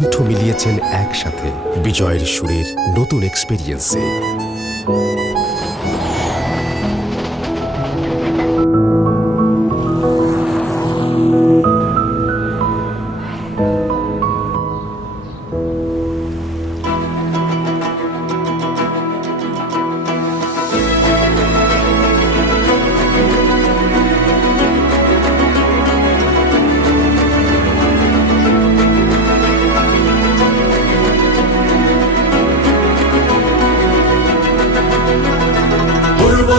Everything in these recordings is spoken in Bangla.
কণ্ঠ মিলিয়েছেন একসাথে বিজয়ের সুরের নতুন এক্সপেরিয়েন্সে।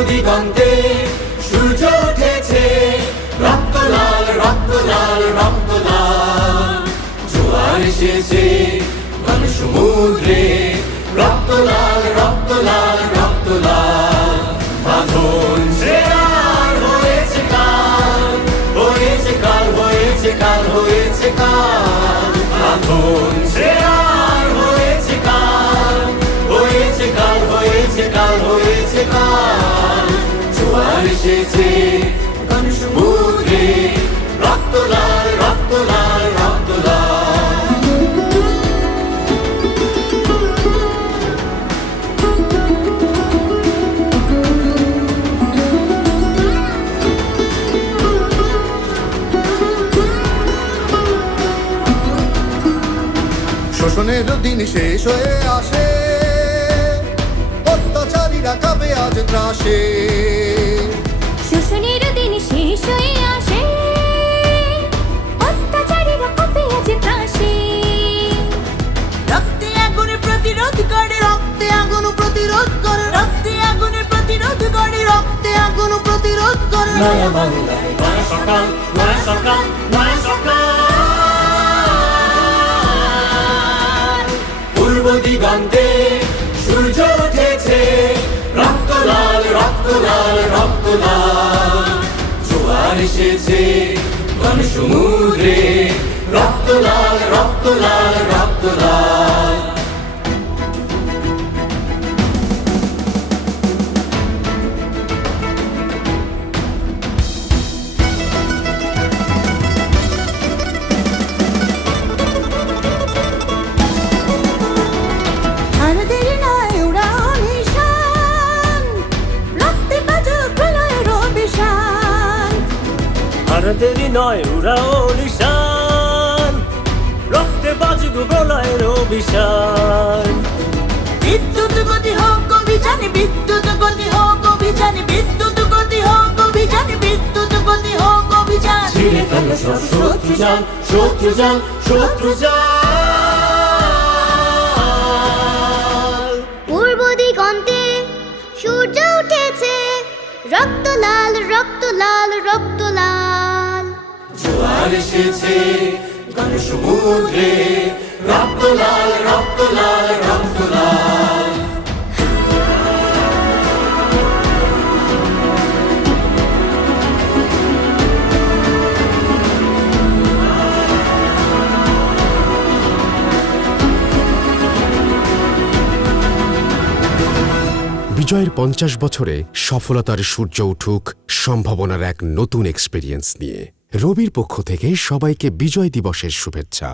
দিগন্তে সূর্য উঠেছে, রক্ত লাল রক্ত লাল রক্ত লাল। জোয়ার এসেছে ঘন সমুদ্রে, রক্ত লাল রক্ত লাল রক্ত লাল। বাঁধন শেয়ার হয়েছে কাল, হয়েছে কাল হয়েছে কাল হয়েছে কাল। বাঁধন শেয়ার হয়েছে কাল, হয়েছে কাল হয়েছে কাল হয়েছে কাল। জোয়ার এসেছে ঘন সমুদ্রে, রক্ত লাল রক্ত লাল রক্ত লাল। শোষণের দিন শেষ হয়ে আসে, অত্যাচারীরা কাঁপে আজ ত্রাসে। শোষণের দিন শেষ হয়ে আসে, অত্যাচারীরা কাঁপে আজ ত্রাসে। রক্তে আগুনে প্রতিরোধ করে, রক্তে আগুন প্রতিরোধ করে, রক্তে আগুনে প্রতিরোধ করে, রক্তে আগুন প্রতিরোধ করে। নয়া বাংলায় নয়া সকাল, নয়া সকাল নয়া সকাল। পূর্ব দিগন্তে সূর্য উঠেছে, রক্ত লাল রক্ত লাল রক্ত লাল। জোয়ার এসেছে ঘন সমুদ্রে, রক্ত লাল রক্ত লাল রক্ত লাল। আমাদের নয় উড়াও নিশান, রক্তে বাজুক প্রলয়ের অভিশান। ভারতের নয় উড়াও নিশান, রক্তে বাজুক প্রলয়ের অভিশান। বিদ্যুৎ গতি হোক অভিযানে, বিদ্যুৎ গতি হোক অভিযানে, বিদ্যুৎ গতি হোক অভিযানে, বিদ্যুৎ গতি হোক অভিযান। ছিঁড়ে ফেলো সব শত্রু জাল, শত্রু জাল শত্রু জাল। পূর্ব দিগন্তে সূর্য উঠেছে, রক্ত লাল রক্ত লাল রক্ত লাল। জোয়ার এসেছে ঘন সমুদ্রে, রক্ত লাল রক্ত লাল রক্ত লাল। বিজয়ের 50 বছরে সফলতার সূর্য উঠুক সম্ভাবনার এক নতুন এক্সপেরিয়েন্স নিয়ে। রবির পক্ষ থেকে সবাইকে বিজয় দিবসের শুভেচ্ছা।